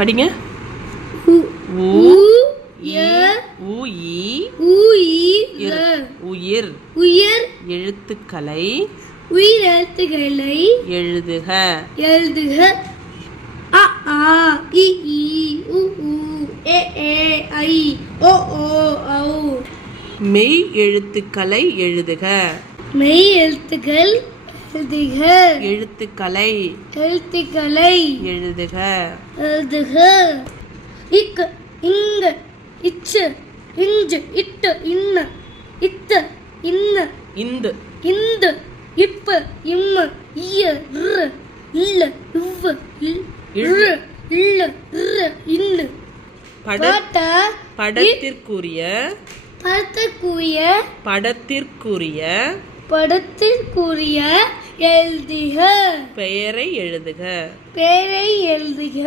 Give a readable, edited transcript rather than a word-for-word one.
படிங்க. உயிர் உயிர் எழுத்துக்களை எழுதுக. அ ஆ இ ஈ உ ஊ ஏ ஏ ஐ ஓ ஓ ஔ. மெய் எழுத்துக்களை எழுதுக. மெய் எழுத்துக்கள் எழுதுக. எழுத்துக்களை எழுதுக. இக் இங்க இச்சு இஞ்சு இட்டு இன்ன இத்த இன்ன இந்து இந்து இப்ப இம்ம இய ர் இல்ல இவ்வ இரு இல்ல ர் இன்னு. படத்திற்குரிய எழுதுக. பெயரை எழுதுக.